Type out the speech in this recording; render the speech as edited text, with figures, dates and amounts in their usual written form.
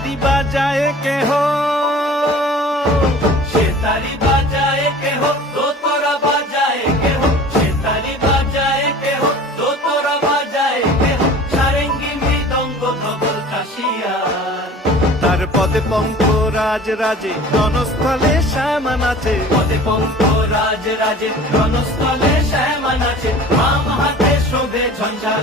তারি বাজায় কেহ, সে তারি বাজায় কেহ, দোতরা বাজায় কেহ, সে তারি বাজায় কেহ, দোতরা বাজায় কেহ, সারেঙ্গি মৃদঙ্গ ধবল কাশিয়ার। তার পদে পঙ্ক রাজ রাজে, রণস্থলে শ্যামা নাচে। পদে পঙ্ক রাজ রাজে, রণস্থলে শ্যামা নাচে। বাম হাতে শোভে ঝঞ্ঝা